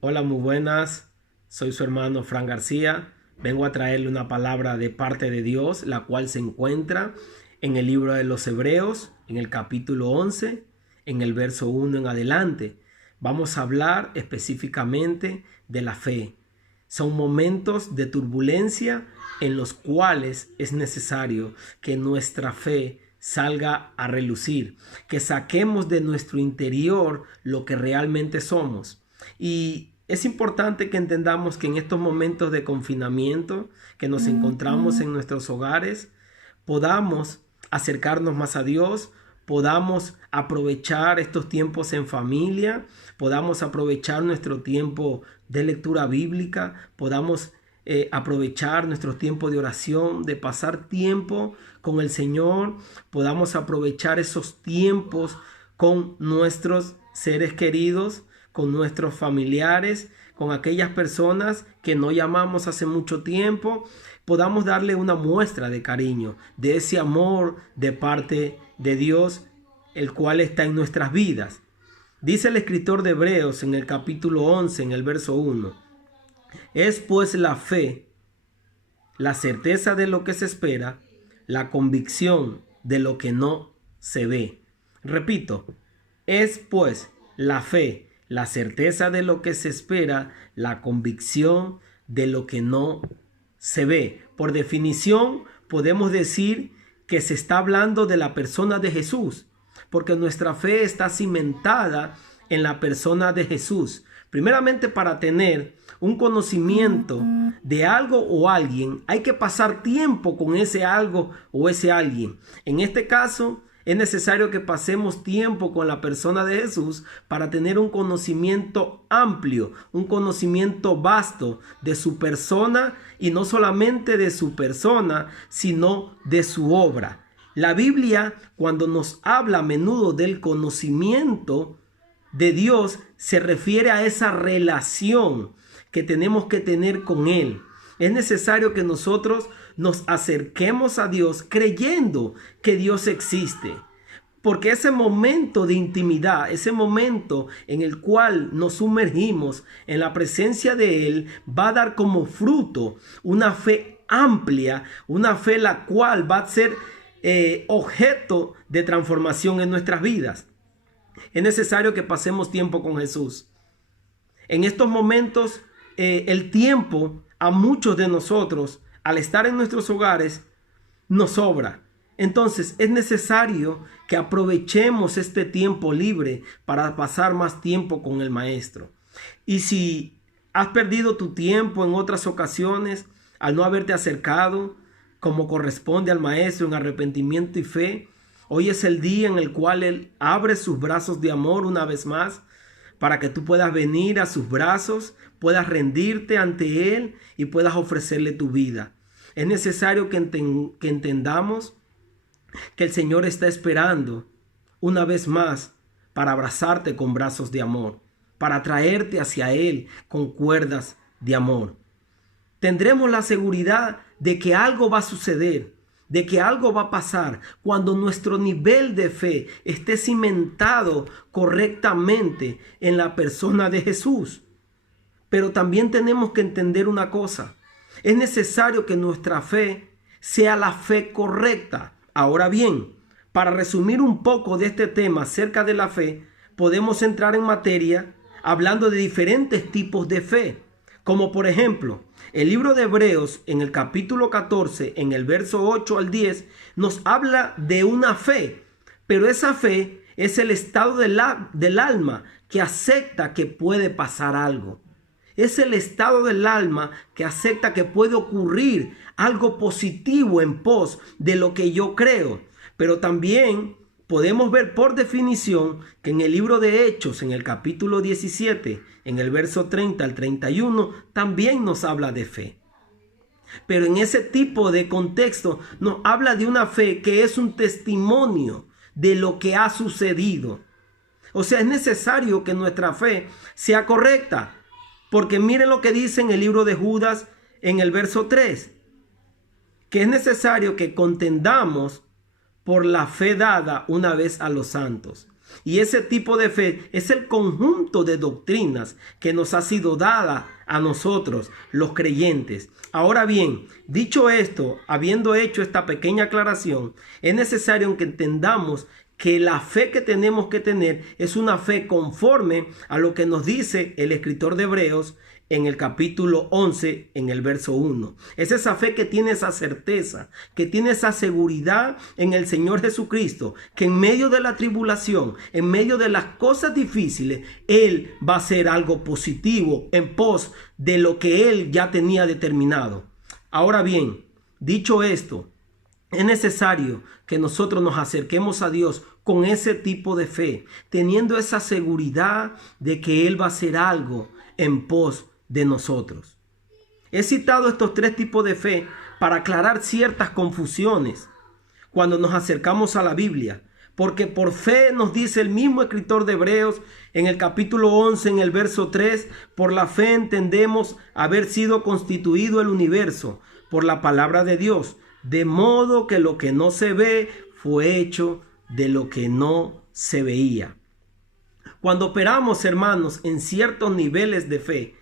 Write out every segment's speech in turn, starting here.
Hola, muy buenas. Soy su hermano Fran García. Vengo a traerle una palabra de parte de Dios, la cual se encuentra en el libro de los Hebreos, en el capítulo 11, en el verso 1 en adelante. Vamos a hablar específicamente de la fe. Son momentos de turbulencia en los cuales es necesario que nuestra fe salga a relucir, que saquemos de nuestro interior lo que realmente somos. Y es importante que entendamos que en estos momentos de confinamiento que nos encontramos en nuestros hogares, podamos acercarnos más a Dios, podamos aprovechar estos tiempos en familia, podamos aprovechar nuestro tiempo de lectura bíblica, podamos aprovechar nuestro tiempo de oración, de pasar tiempo con el Señor, podamos aprovechar esos tiempos con nuestros seres queridos, con nuestros familiares, con aquellas personas que no llamamos hace mucho tiempo, podamos darle una muestra de cariño, de ese amor de parte de Dios, el cual está en nuestras vidas. Dice el escritor de Hebreos en el capítulo 11, en el verso 1, es pues la fe, la certeza de lo que se espera, la convicción de lo que no se ve. Repito, es pues la fe, la certeza de lo que se espera, la convicción de lo que no se ve. Por definición, podemos decir que se está hablando de la persona de Jesús, porque nuestra fe está cimentada en la persona de Jesús. Primeramente, para tener un conocimiento de algo o alguien, hay que pasar tiempo con ese algo o ese alguien. En este caso, es necesario que pasemos tiempo con la persona de Jesús para tener un conocimiento amplio, un conocimiento vasto de su persona, y no solamente de su persona, sino de su obra. La Biblia, cuando nos habla a menudo del conocimiento de Dios, se refiere a esa relación que tenemos que tener con Él. Es necesario que nosotros nos acerquemos a Dios creyendo que Dios existe. Porque ese momento de intimidad, ese momento en el cual nos sumergimos en la presencia de Él, va a dar como fruto una fe amplia, una fe la cual va a ser objeto de transformación en nuestras vidas. Es necesario que pasemos tiempo con Jesús. En estos momentos, el tiempo a muchos de nosotros, al estar en nuestros hogares, nos sobra. Entonces es necesario que aprovechemos este tiempo libre para pasar más tiempo con el Maestro. Y si has perdido tu tiempo en otras ocasiones al no haberte acercado como corresponde al Maestro en arrepentimiento y fe, hoy es el día en el cual Él abre sus brazos de amor una vez más para que tú puedas venir a sus brazos, puedas rendirte ante Él y puedas ofrecerle tu vida. Es necesario que entendamos que el Señor está esperando una vez más para abrazarte con brazos de amor, para traerte hacia Él con cuerdas de amor. Tendremos la seguridad de que algo va a suceder, de que algo va a pasar cuando nuestro nivel de fe esté cimentado correctamente en la persona de Jesús. Pero también tenemos que entender una cosa: es necesario que nuestra fe sea la fe correcta. Ahora bien, para resumir un poco de este tema acerca de la fe, podemos entrar en materia hablando de diferentes tipos de fe, como por ejemplo, el libro de Hebreos en el capítulo 14, en el verso 8 al 10, nos habla de una fe, pero esa fe es el estado del alma que acepta que puede pasar algo. Es el estado del alma que acepta que puede ocurrir algo positivo en pos de lo que yo creo. Pero también podemos ver por definición que en el libro de Hechos, en el capítulo 17, en el verso 30 al 31, también nos habla de fe. Pero en ese tipo de contexto nos habla de una fe que es un testimonio de lo que ha sucedido. O sea, es necesario que nuestra fe sea correcta. Porque miren lo que dice en el libro de Judas en el verso 3. Que es necesario que contendamos por la fe dada una vez a los santos. Y ese tipo de fe es el conjunto de doctrinas que nos ha sido dada a nosotros, los creyentes. Ahora bien, dicho esto, habiendo hecho esta pequeña aclaración, es necesario que entendamos que la fe que tenemos que tener es una fe conforme a lo que nos dice el escritor de Hebreos en el capítulo 11, en el verso 1. Es esa fe que tiene esa certeza, que tiene esa seguridad en el Señor Jesucristo, que en medio de la tribulación, en medio de las cosas difíciles, Él va a hacer algo positivo en pos de lo que Él ya tenía determinado. Ahora bien, dicho esto, es necesario que nosotros nos acerquemos a Dios con ese tipo de fe, teniendo esa seguridad de que Él va a hacer algo en pos de nosotros. He citado estos tres tipos de fe para aclarar ciertas confusiones cuando nos acercamos a la Biblia, porque por fe nos dice el mismo escritor de Hebreos en el capítulo 11, en el verso 3, por la fe entendemos haber sido constituido el universo por la palabra de Dios, de modo que lo que no se ve fue hecho de lo que no se veía. Cuando operamos, hermanos, en ciertos niveles de fe,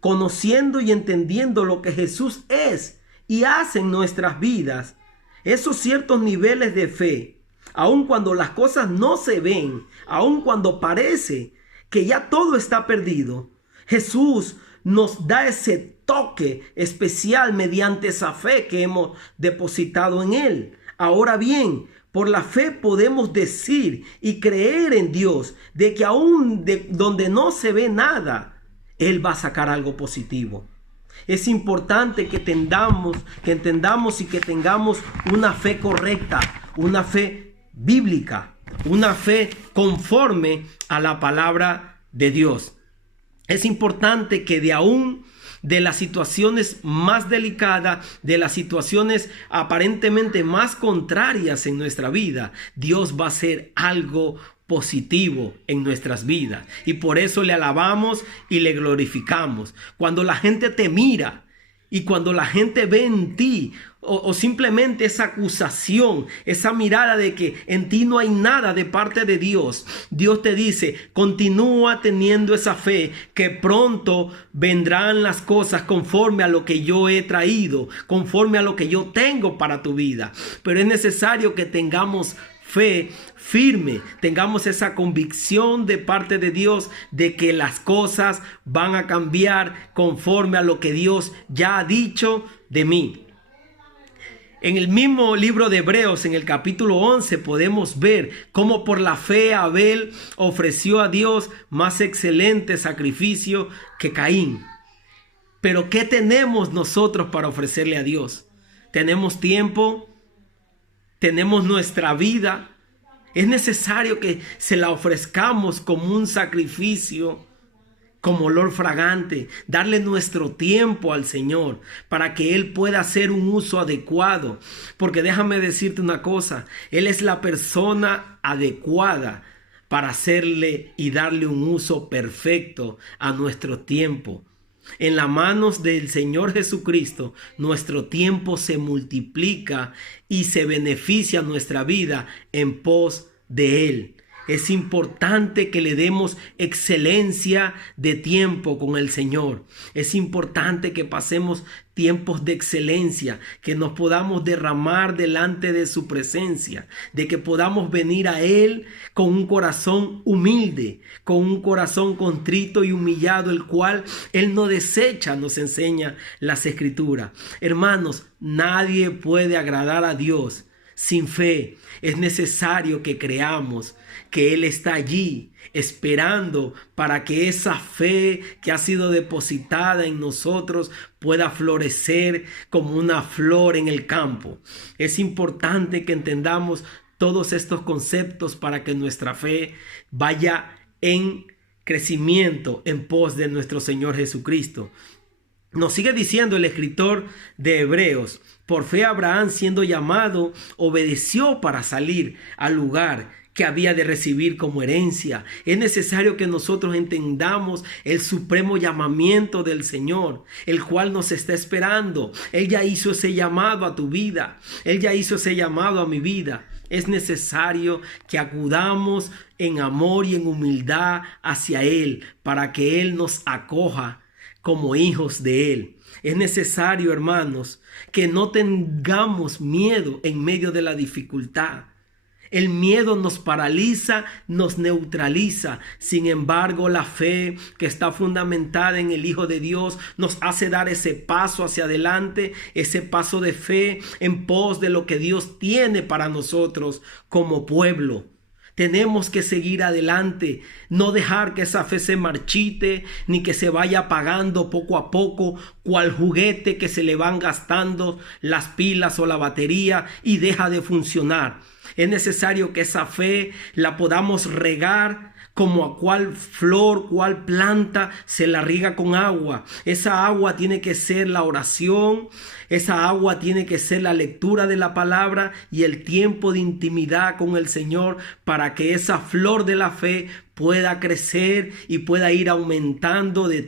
conociendo y entendiendo lo que Jesús es y hace en nuestras vidas, esos ciertos niveles de fe, aun cuando las cosas no se ven, aun cuando parece que ya todo está perdido, Jesús nos da ese toque especial mediante esa fe que hemos depositado en Él. Ahora bien, por la fe podemos decir y creer en Dios de que aún de donde no se ve nada, Él va a sacar algo positivo. Es importante que entendamos y que tengamos una fe correcta, una fe bíblica, una fe conforme a la palabra de Dios. Es importante que de las situaciones más delicadas, de las situaciones aparentemente más contrarias en nuestra vida, Dios va a hacer algo positivo en nuestras vidas. Y por eso le alabamos y le glorificamos. Cuando la gente te mira y cuando la gente ve en ti o simplemente esa acusación, esa mirada de que en ti no hay nada de parte de Dios, Dios te dice, continúa teniendo esa fe, que pronto vendrán las cosas conforme a lo que yo he traído, conforme a lo que yo tengo para tu vida. Pero es necesario que tengamos fe firme, tengamos esa convicción de parte de Dios de que las cosas van a cambiar conforme a lo que Dios ya ha dicho de mí. En el mismo libro de Hebreos, en el capítulo 11, podemos ver cómo por la fe Abel ofreció a Dios más excelente sacrificio que Caín. Pero ¿qué tenemos nosotros para ofrecerle a Dios? ¿Tenemos tiempo? ¿Tenemos nuestra vida? Es necesario que se la ofrezcamos como un sacrificio, como olor fragante, darle nuestro tiempo al Señor para que Él pueda hacer un uso adecuado. Porque déjame decirte una cosa, Él es la persona adecuada para hacerle y darle un uso perfecto a nuestro tiempo. En las manos del Señor Jesucristo, nuestro tiempo se multiplica y se beneficia nuestra vida en pos de Él. Es importante que le demos excelencia de tiempo con el Señor. Es importante que pasemos tiempos de excelencia, que nos podamos derramar delante de su presencia, de que podamos venir a Él con un corazón humilde, con un corazón contrito y humillado, el cual Él no desecha, nos enseña las Escrituras. Hermanos, nadie puede agradar a Dios sin fe. Es necesario que creamos que Él está allí esperando para que esa fe que ha sido depositada en nosotros pueda florecer como una flor en el campo. Es importante que entendamos todos estos conceptos para que nuestra fe vaya en crecimiento en pos de nuestro Señor Jesucristo. Nos sigue diciendo el escritor de Hebreos: por fe Abraham, siendo llamado, obedeció para salir al lugar que había de recibir como herencia. Es necesario que nosotros entendamos el supremo llamamiento del Señor, el cual nos está esperando. Él ya hizo ese llamado a tu vida. Él ya hizo ese llamado a mi vida. Es necesario que acudamos en amor y en humildad hacia Él para que Él nos acoja como hijos de Él. Es necesario, hermanos, que no tengamos miedo en medio de la dificultad. El miedo nos paraliza, nos neutraliza. Sin embargo, la fe que está fundamentada en el Hijo de Dios nos hace dar ese paso hacia adelante, ese paso de fe en pos de lo que Dios tiene para nosotros como pueblo. Tenemos que seguir adelante, no dejar que esa fe se marchite, ni que se vaya apagando poco a poco, cual juguete que se le van gastando las pilas o la batería y deja de funcionar. Es necesario que esa fe la podamos regar como a cual flor, cual planta se la riega con agua. Esa agua tiene que ser la oración, esa agua tiene que ser la lectura de la palabra y el tiempo de intimidad con el Señor para que esa flor de la fe pueda crecer y pueda ir aumentando de